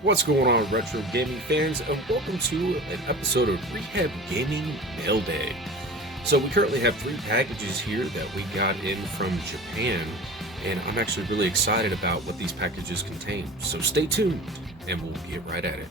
What's going on, retro gaming fans, and welcome to an episode of Rehab Gaming Mail Day. So we currently have 3 packages here that we got in from Japan, and I'm actually really excited about what these packages contain. So stay tuned, and we'll get right at it.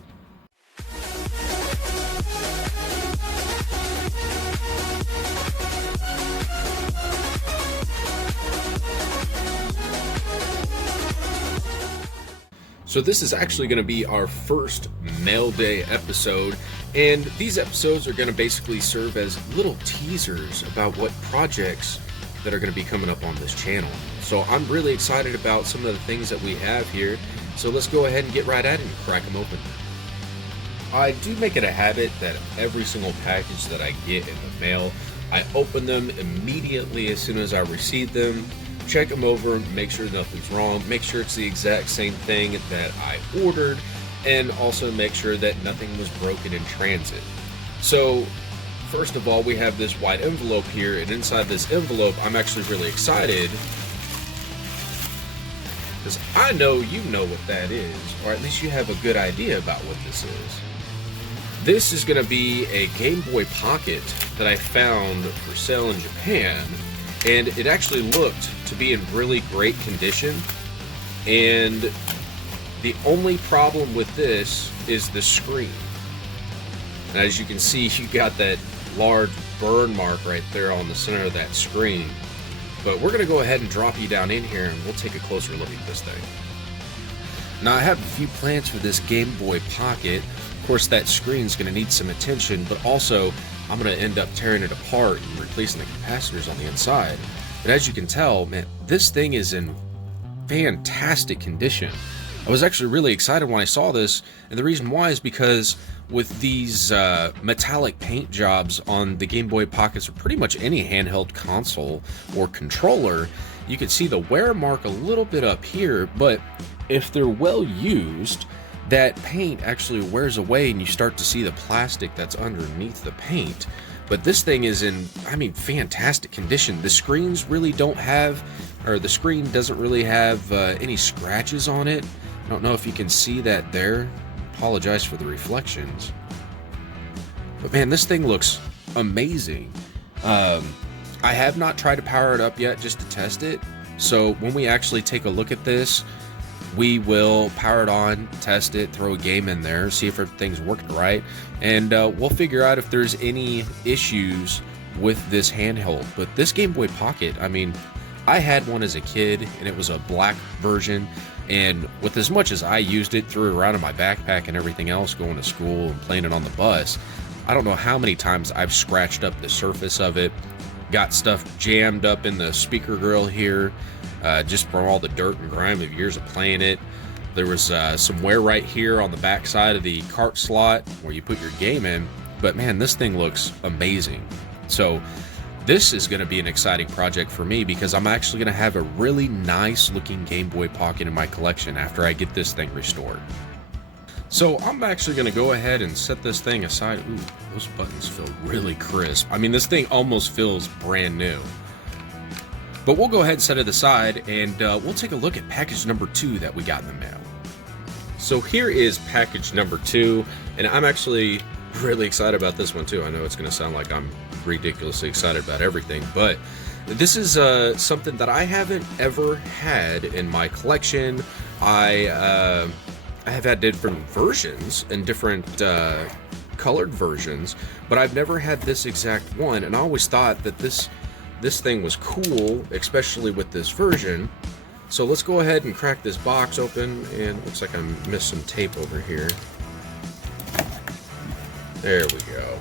So this is actually going to be our first Mail Day episode, and these episodes are going to basically serve as little teasers about what projects that are going to be coming up on this channel. So I'm really excited about some of the things that we have here, so let's go ahead and get right at it and crack them open. I do make it a habit that every single package that I get in the mail, I open them immediately as soon as I receive them, check them over, make sure nothing's wrong, make sure it's the exact same thing that I ordered, and also make sure that nothing was broken in transit. So first of all, we have this white envelope here, and inside this envelope I'm actually really excited because I know you know what that is, or at least you have a good idea about what this is. This is going to be a Game Boy Pocket that I found for sale in Japan, and it actually looked to be in really great condition, and the only problem with this is the screen. And as you can see, you got that large burn mark right there on the center of that screen. But we're going to go ahead and drop you down in here and we'll take a closer look at this thing. Now I have a few plans for this Game Boy Pocket. Of course, that screen's going to need some attention, but also I'm going to end up tearing it apart and replacing the capacitors on the inside. But as you can tell, man, this thing is in fantastic condition. I was actually really excited when I saw this, and the reason why is because with these metallic paint jobs on the Game Boy Pockets, or pretty much any handheld console or controller, you can see the wear mark a little bit up here, but if they're well used, that paint actually wears away and you start to see the plastic that's underneath the paint. But this thing is in, fantastic condition. The screens really don't have, or the screen doesn't really have any scratches on it. I don't know if you can see that there. Apologize for the reflections. But man, this thing looks amazing. I have not tried to power it up yet just to test it. So when we actually take a look at this, we will power it on, test it, throw a game in there, see if everything's working right, and we'll figure out if there's any issues with this handheld. But this Game Boy Pocket, I had one as a kid, and it was a black version, and with as much as I used it, threw it around in my backpack and everything else, going to school and playing it on the bus, I don't know how many times I've scratched up the surface of it, got stuff jammed up in the speaker grill here, just from all the dirt and grime of years of playing it. There was some wear right here on the back side of the cart slot where you put your game in, but man, this thing looks amazing. So this is going to be an exciting project for me because I'm actually going to have a really nice looking Game Boy Pocket in my collection after I get this thing restored. So I'm actually going to go ahead and set this thing aside. Ooh, those buttons feel really crisp. This thing almost feels brand new. But we'll go ahead and set it aside, and we'll take a look at package number 2 that we got in the mail. So here is package number 2, and I'm actually really excited about this one too. I know it's going to sound like I'm ridiculously excited about everything, but this is something that I haven't ever had in my collection. I have had different versions and different colored versions, but I've never had this exact one, and I always thought that this thing was cool, especially with this version. So let's go ahead and crack this box open, and it looks like I missed some tape over here. There we go.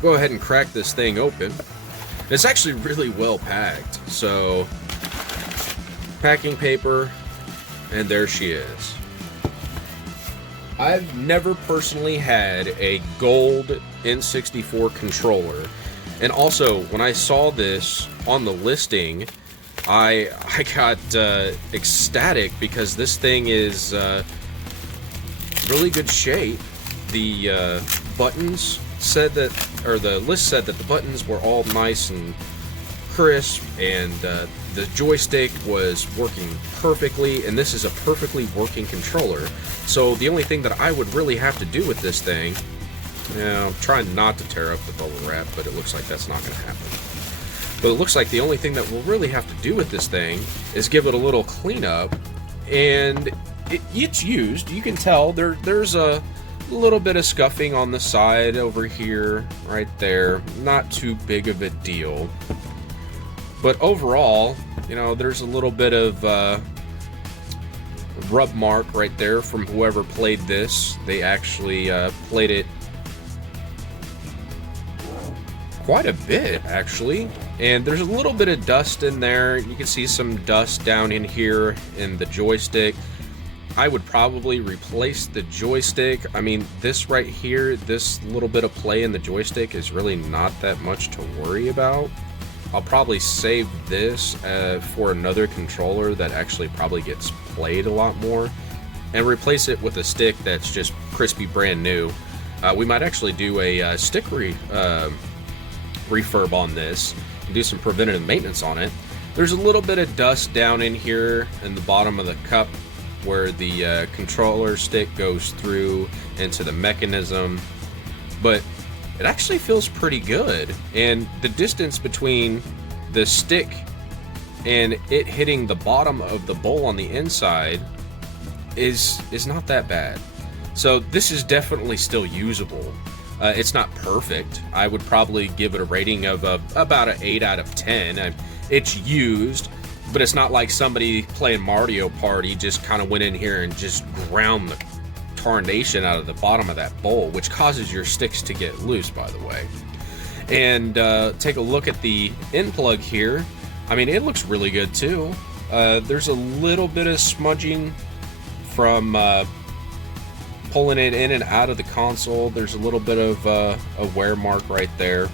Go ahead and crack this thing open. It's actually really well packed. So packing paper, and there she is. I've never personally had a gold N64 controller. And also, when I saw this on the listing, I got ecstatic because this thing is really good shape. The buttons said that, or the list said that the buttons were all nice and crisp, and the joystick was working perfectly, and this is a perfectly working controller. So the only thing that I would really have to do with this thing, I'm trying not to tear up the bubble wrap, but it looks like that's not going to happen. But it looks like the only thing that we'll really have to do with this thing is give it a little cleanup, and it's used. You can tell there's a little bit of scuffing on the side over here, right there. Not too big of a deal. But overall, you know, there's a little bit of rub mark right there from whoever played this. They actually played it quite a bit, actually. And there's a little bit of dust in there. You can see some dust down in here in the joystick. I would probably replace the joystick. I mean, this right here, this little bit of play in the joystick is really not that much to worry about. I'll probably save this for another controller that actually probably gets played a lot more, and replace it with a stick that's just crispy brand new. We might actually do a stick refurb on this and do some preventative maintenance on it. There's a little bit of dust down in here in the bottom of the cup where the controller stick goes through into the mechanism, but it actually feels pretty good, and the distance between the stick and it hitting the bottom of the bowl on the inside is not that bad. So this is definitely still usable. It's not perfect. I would probably give it a rating of about an 8 out of 10. It's used, but it's not like somebody playing Mario Party just kind of went in here and just ground the tarnation out of the bottom of that bowl, which causes your sticks to get loose, by the way. And take a look at the end plug here. I mean, it looks really good too. There's a little bit of smudging from pulling it in and out of the console. There's a little bit of a wear mark right there.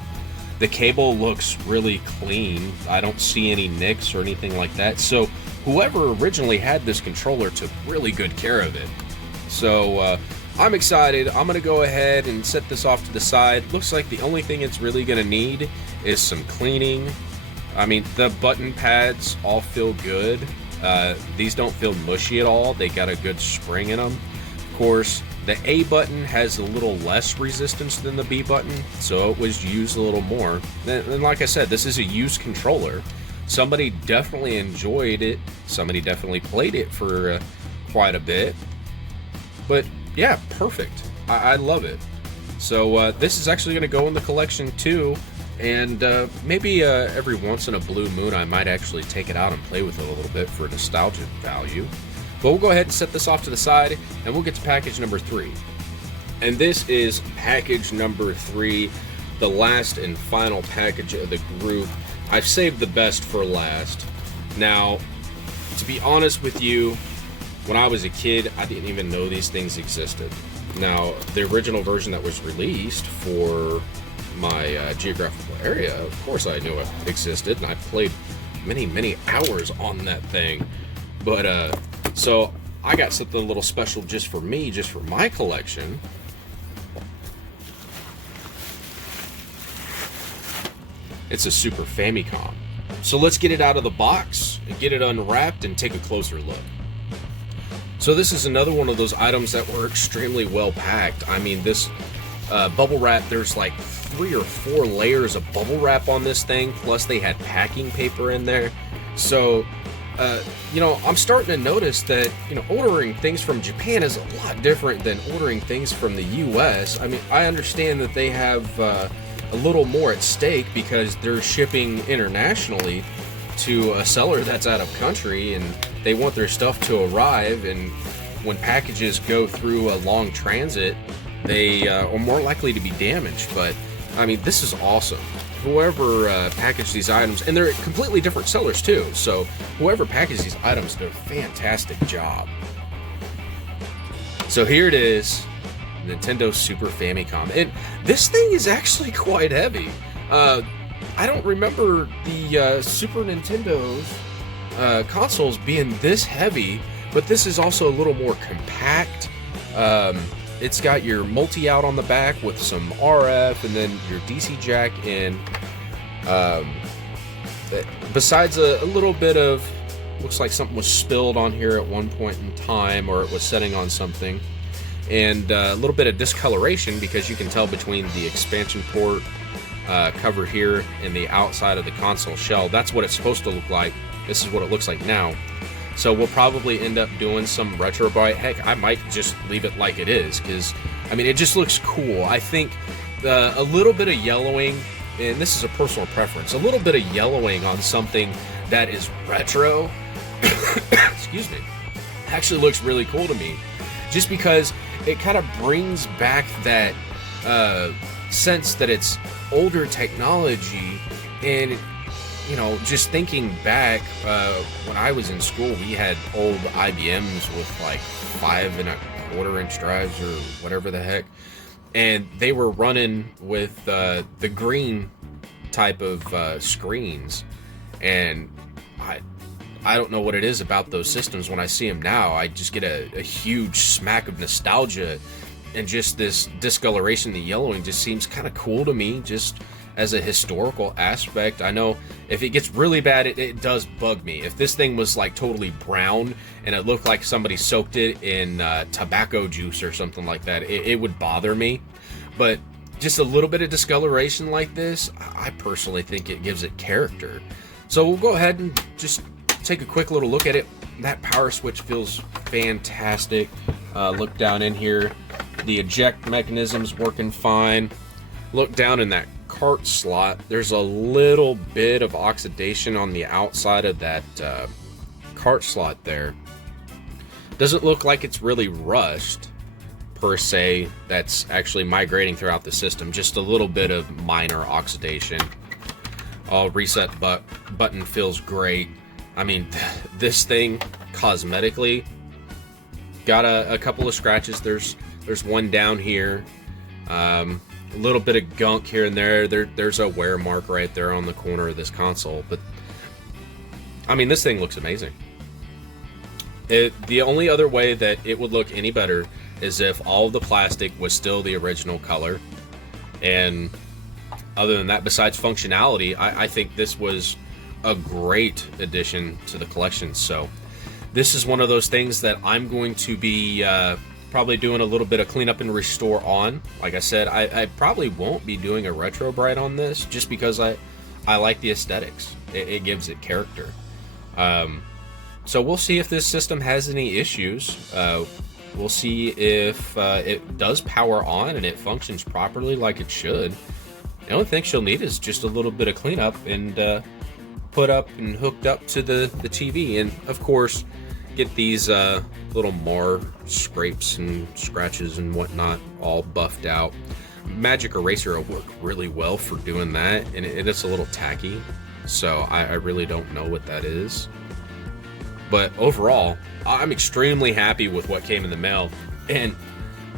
The cable looks really clean. I don't see any nicks or anything like that. So whoever originally had this controller took really good care of it. So I'm excited. I'm going to go ahead and set this off to the side. Looks like the only thing it's really going to need is some cleaning. I mean, the button pads all feel good. These don't feel mushy at all. They got a good spring in them. Of course, the A button has a little less resistance than the B button, so it was used a little more. And like I said, this is a used controller. Somebody definitely enjoyed it. Somebody definitely played it for quite a bit. But yeah, perfect. I love it. So this is actually going to go in the collection too. And maybe every once in a blue moon, I might actually take it out and play with it a little bit for nostalgic value. But we'll go ahead and set this off to the side, and we'll get to package number 3. And this is package number 3, the last and final package of the group. I've saved the best for last. Now, to be honest with you, when I was a kid, I didn't even know these things existed. Now, the original version that was released for my geographical area, of course I knew it existed, and I played many, many hours on that thing. But, so I got something a little special just for me, just for my collection. It's a Super Famicom. So let's get it out of the box and get it unwrapped and take a closer look. So this is another one of those items that were extremely well packed. I mean, this bubble wrap, there's like 3 or 4 layers of bubble wrap on this thing, plus they had packing paper in there. So you know, I'm starting to notice that, you know, ordering things from Japan is a lot different than ordering things from the US. I mean, I understand that they have a little more at stake because they're shipping internationally to a seller that's out of country, and they want their stuff to arrive, and when packages go through a long transit, they are more likely to be damaged. But I mean, this is awesome. Whoever packaged these items, and they're completely different sellers too, so whoever packaged these items did a fantastic job. So here it is, Nintendo Super Famicom, and this thing is actually quite heavy. I don't remember the Super Nintendo's consoles being this heavy, but this is also a little more compact. It's got your multi-out on the back with some RF, and then your DC jack in. besides a little bit of, looks like something was spilled on here at one point in time, or it was setting on something, and a little bit of discoloration, because you can tell between the expansion port cover here and the outside of the console shell. That's what it's supposed to look like. This is what it looks like now. So we'll probably end up doing some retro bright. Heck, I might just leave it like it is, because I mean, it just looks cool. I think a little bit of yellowing, and this is a personal preference, a little bit of yellowing on something that is retro excuse me, actually looks really cool to me, just because it kind of brings back that sense that it's older technology. And you know, just thinking back, when I was in school, we had old IBMs with like 5.25-inch drives or whatever the heck, and they were running with the green type of screens. And I don't know what it is about those systems. When I see them now, I just get a huge smack of nostalgia, and just this discoloration, the yellowing just seems kind of cool to me, just as a historical aspect. I know if it gets really bad, it does bug me. If this thing was like totally brown and it looked like somebody soaked it in tobacco juice or something like that, it would bother me. But just a little bit of discoloration like this, I personally think it gives it character. So we'll go ahead and just take a quick little look at it. That power switch feels fantastic. Look down in here, the eject mechanism's working fine. Look down in that cart slot, there's a little bit of oxidation on the outside of that cart slot there. Doesn't look like it's really rushed per se. That's actually migrating throughout the system, just a little bit of minor oxidation. Reset button feels great. I mean, this thing cosmetically got a couple of scratches. There's one down here. A little bit of gunk here and there. There's a wear mark right there on the corner of this console. But I mean, this thing looks amazing. The only other way that it would look any better is if all of the plastic was still the original color. And other than that, besides functionality, I think this was a great addition to the collection. So this is one of those things that I'm going to be probably doing a little bit of cleanup and restore on. Like I said, I probably won't be doing a retro bright on this, just because I like the aesthetics. It gives it character. So we'll see if this system has any issues. We'll see if it does power on and it functions properly like it should. The only thing she'll need is just a little bit of cleanup and put up and hooked up to the TV. And of course, get these little mar scrapes and scratches and whatnot all buffed out. Magic Eraser will work really well for doing that, and it's a little tacky, so I really don't know what that is. But overall, I'm extremely happy with what came in the mail, and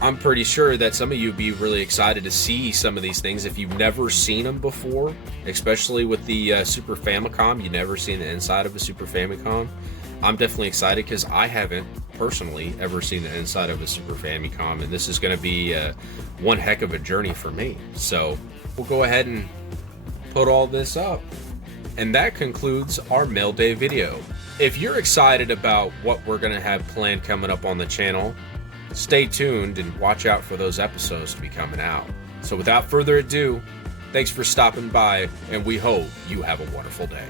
I'm pretty sure that some of you would be really excited to see some of these things if you've never seen them before, especially with the Super Famicom. You've never seen the inside of a Super Famicom. I'm definitely excited because I haven't personally ever seen the inside of a Super Famicom, and this is going to be one heck of a journey for me. So we'll go ahead and put all this up. And that concludes our mail day video. If you're excited about what we're going to have planned coming up on the channel, stay tuned and watch out for those episodes to be coming out. So without further ado, thanks for stopping by, and we hope you have a wonderful day.